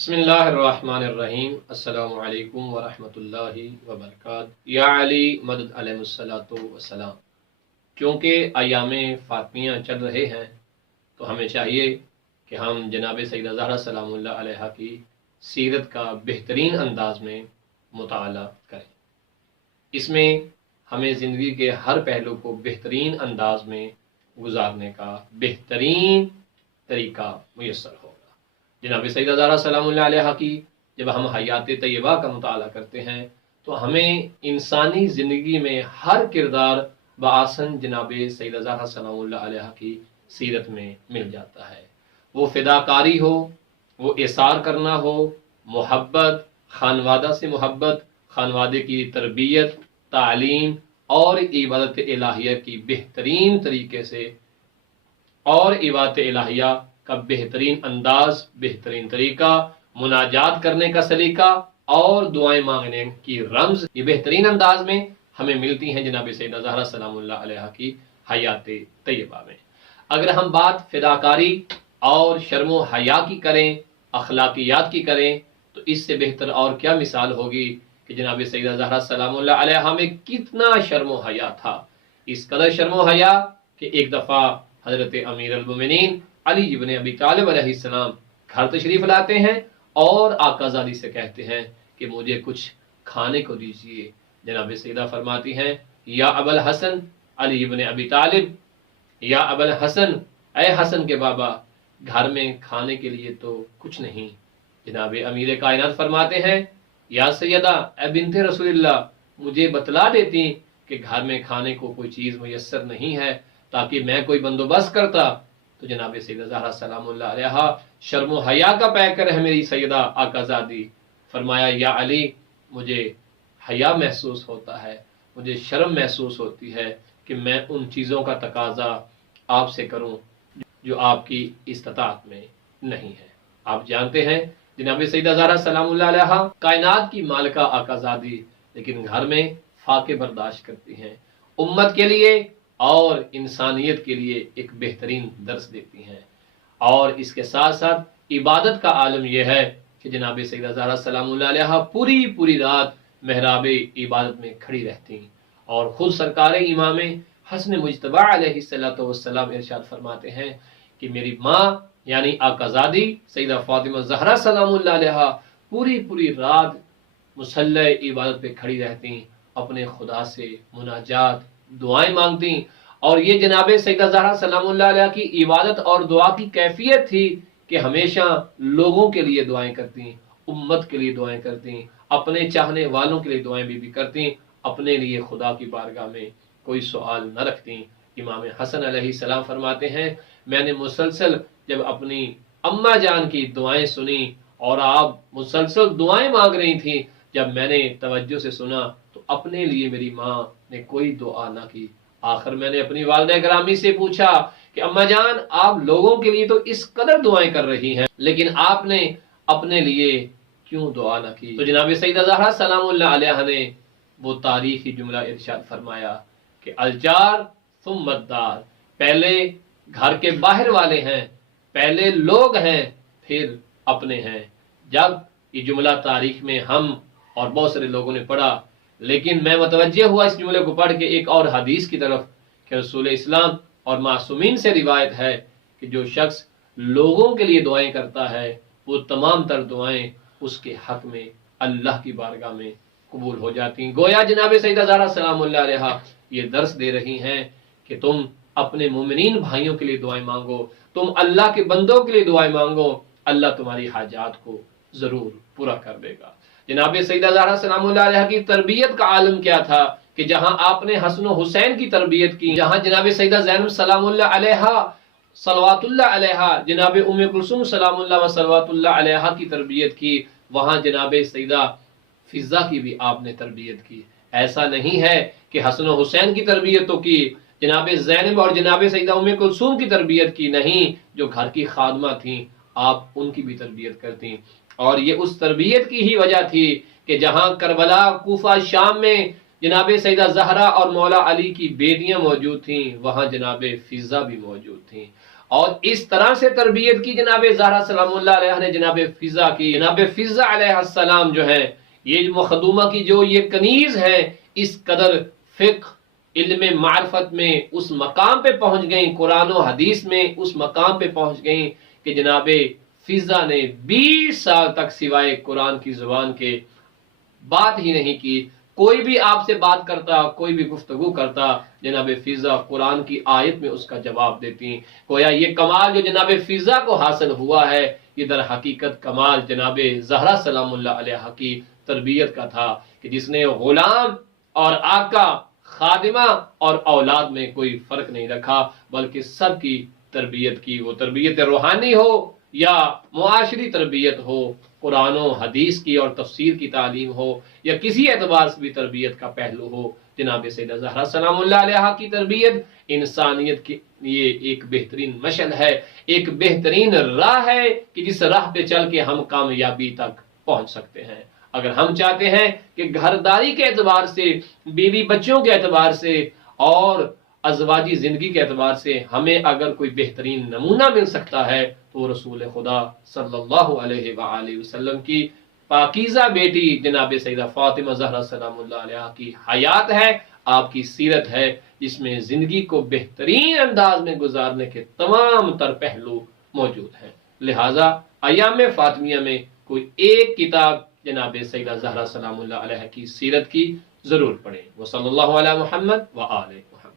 बिस्मिल्लाहिर्रहमानिर्रहीम। अस्सलामु अलैकुम वरहमतुल्लाहि वबरकातुहू। या अली मदद अलैहिस्सलातु वस्सलाम। क्योंकि अयामे फातिमिया चल रहे हैं तो हमें चाहिए कि हम जनाब सैयदा ज़हरा सलामुल्लाह अलैहा की सीरत का बेहतरीन अंदाज में मुताला करें। इसमें हमें ज़िंदगी के हर पहलू को बेहतरीन अंदाज में गुजारने का बेहतरीन तरीका मुयस्सर होगा। जनाब सैयदा ज़हरा सलामुल्लाह अलैहा की जब हम हयात तय्यबा का मुताला करते हैं तो हमें इंसानी ज़िंदगी में हर किरदार बासन जनाब सैयदा ज़हरा सलामुल्लाह अलैहा की सीरत में मिल जाता है। वो फ़िदाकारी हो, वो इसार करना हो, मोहब्बत, खानवादा से मोहब्बत, खानवादे की तरबियत, तालीम और इबादत इलाहिया की बेहतरीन तरीके से और इबादत इलाहिया का बेहतरीन अंदाज, बेहतरीन तरीका, मुनाजात करने का सलीका और दुआएं मांगने की रमज, ये बेहतरीन अंदाज में हमें मिलती हैं जनाब सैयदा ज़हरा सलामुल्लाह अलैहा की हयात तय्यबा में। अगर हम बात फिदाकारी और शर्म हया की करें, अखलाकियात की करें, तो इससे बेहतर और क्या मिसाल होगी कि जनाब सैयदा ज़हरा सलामुल्लाह अलैहा में कितना शर्म हया था। इस कदर शर्म हया कि एक दफ़ा हज़रत अमीर अल मोमिनीन अली इब्न अबी तालिब अलैहिस्सलाम घर तशरीफ लाते हैं और आकाज़ादी से कहते हैं कि मुझे कुछ खाने को दीजिए। जनाब सैयदा फरमाती हैं, या अबल हसन अली इब्न अबी तालिब, या अबल हसन, ए हसन के बाबा, घर में खाने के लिए तो कुछ नहीं। जनाब अमीर कायनात फरमाते हैं, या सैयदा ए बिन्ते रसूलिल्लाह, मुझे बतला देती कि घर में खाने को कोई चीज़ मुयस्सर नहीं है ताकि मैं कोई बंदोबस्त करता। तो जनाब सैयदा ज़हरा सलामुल्लाह अलैहा शर्म हया का पैकर है मेरी सैयदा आकाज़ादी। फरमाया, या अली, मुझे हया महसूस होता है, मुझे शर्म महसूस होती है कि मैं उन चीज़ों का तकाजा आपसे करूं जो आपकी इस्तिताअत में नहीं है। आप जानते हैं जनाब सैयदा ज़हरा सलामुल्लाह अलैहा कायनात की मालिका आकाज़ादी, लेकिन घर में फाके बर्दाश्त करती हैं, उम्मत के लिए और इंसानियत के लिए एक बेहतरीन दर्स देती हैं। और इसके साथ साथ इबादत का आलम यह है कि जनाब सैयदा ज़हरा सलामुल्लाह अलैहा पूरी पूरी रात महराब इबादत में खड़ी रहती और ख़ुद सरकार इमाम हसन मुज्तबा अलैहिस्सलातु वस्सलाम इरशाद फरमाते हैं कि मेरी माँ यानी आकाज़ादी सैयदा फ़ातिमा ज़हरा सलामुल्लाह अलैहा पूरी पूरी रात मुसल्ला इबादत पे खड़ी रहती, अपने खुदा से मुनाजात दुआएं मांगती। और ये जनाब सैयदा ज़हरा सलामुल्लाह अलैहा की इबादत और दुआ की कैफियत थी कि हमेशा लोगों के लिए दुआएं करती, उम्मत के लिए दुआएं करती, अपने चाहने वालों के लिए दुआएं भी करती, अपने लिए खुदा की बारगाह में कोई सवाल न रखती। इमाम हसन अलैहिस्सलाम फरमाते हैं, मैंने मुसलसल जब अपनी अम्मा जान की दुआएं सुनी और आप मुसलसल दुआएं मांग रही थी, जब मैंने तवज्जो से सुना तो अपने लिए मेरी माँ ने कोई दुआ ना की। आखिर मैंने अपनी वालिदा ग्रामी से पूछा कि अम्मा जान, आप लोगों के लिए तो इस कदर दुआएं कर रही हैं, लेकिन आपने अपने लिए क्यों दुआ ना की। तो जनाब सैयदा ज़हरा सलामुल्लाह अलैहा ने वो तारीखी जुमला इरशाद फरमाया कि अलजार सुम्मा दार, पहले घर के बाहर वाले हैं, पहले लोग हैं, फिर अपने हैं। जब ये जुमला तारीख में हम और बहुत सारे लोगों ने पढ़ा, लेकिन मैं मुतवज्जे हुआ इस जुमले को पढ़ के एक और हदीस की तरफ कि रसूल इस्लाम और मासूमीन से रिवायत है कि जो शख्स लोगों के लिए दुआएं करता है वो तमाम तर दुआएं उसके हक में अल्लाह की बारगाह में कबूल हो जाती। गोया जनाब सैयदा ज़हरा सलामुल्लाह अलैहा ये दर्स दे रही हैं कि तुम अपने मोमिनीन भाइयों के लिए दुआएं मांगो, तुम अल्लाह के बंदों के लिए दुआएं मांगो, अल्लाह तुम्हारी हाजात को जरूर पूरा कर देगा। जनाब सैयदा ज़हरा सलामुल्लाह अलैहा की तरबियत का आलम क्या था कि जहां आपने हसन हुसैन की तरबियत की, जहां जनाब सैयदा ज़ैनब सलामुल्लाह अलैहा सलवातुल्लाह अलैहा जनाब उम्मे कुलसूम सलामुल्लाह व सलवातुल्लाह अलैहा की तरबियत की, वहां जनाब सैयदा फिज़ा की भी आपने तरबियत की। ऐसा नहीं है कि हसन हुसैन की तरबियत तो की, जनाब ज़ैनब और जनाब सैयदा उम्मे कुलसूम की तरबियत की नहीं, जो घर की खादमा थी आप उनकी भी तरबियत करती। और ये उस तरबियत की ही वजह थी कि जहां करबला, कूफा, शाम में जनाब सैयदा ज़हरा और मौला अली की बेटियां मौजूद थीं, वहां जनाब फिज़ा भी मौजूद थीं। اور اس طرح سے تربیت کی جناب زہرا سلام اللہ علیہ نے جناب فضا کی. جناب فضا علیہ السلام جو ہے یہ مخدومہ کی جو یہ کنیز ہے، اس قدر فقہ علم معرفت میں اس مقام پہ پہنچ گئیں، قرآن و حدیث میں اس مقام پہ پہنچ گئیں کہ جناب فضا نے 20 سال تک سوائے قرآن کی زبان کے بات ہی نہیں کی. کوئی بھی آپ سے بات کرتا، کوئی بھی گفتگو کرتا، جناب فضا قرآن کی آیت میں اس کا جواب دیتی. گویا یہ کمال جو جناب فضا کو حاصل ہوا ہے، یہ در حقیقت کمال جناب زہرا سلام اللہ علیہ کی تربیت کا تھا کہ جس نے غلام اور آقا، خادمہ اور اولاد میں کوئی فرق نہیں رکھا، بلکہ سب کی تربیت کی. وہ تربیت روحانی ہو یا معاشری تربیت ہو، قرآن و حدیث کی اور تفسیر کی تعلیم ہو، یا کسی اعتبار سے بھی تربیت کا پہلو ہو، جناب سیدہ زہرا سلام اللہ علیہ کی تربیت انسانیت کی یہ ایک بہترین مشعل ہے، ایک بہترین راہ ہے کہ جس راہ پہ چل کے ہم کامیابی تک پہنچ سکتے ہیں. اگر ہم چاہتے ہیں کہ گھرداری کے اعتبار سے، بیوی بچوں کے اعتبار سے اور ازواجی زندگی کے اعتبار سے ہمیں اگر کوئی بہترین نمونہ مل سکتا ہے تو رسول خدا صلی اللہ علیہ وآلہ وسلم کی پاکیزہ بیٹی جناب سیدہ فاطمہ زہرا سلام اللہ علیہ کی حیات ہے، آپ کی سیرت ہے، جس میں زندگی کو بہترین انداز میں گزارنے کے تمام تر پہلو موجود ہیں. لہٰذا ایام فاطمیہ میں کوئی ایک کتاب جناب سیدہ زہرا سلام اللہ علیہ کی سیرت کی ضرور پڑھیں. وصلی اللہ علی محمد وآلہ.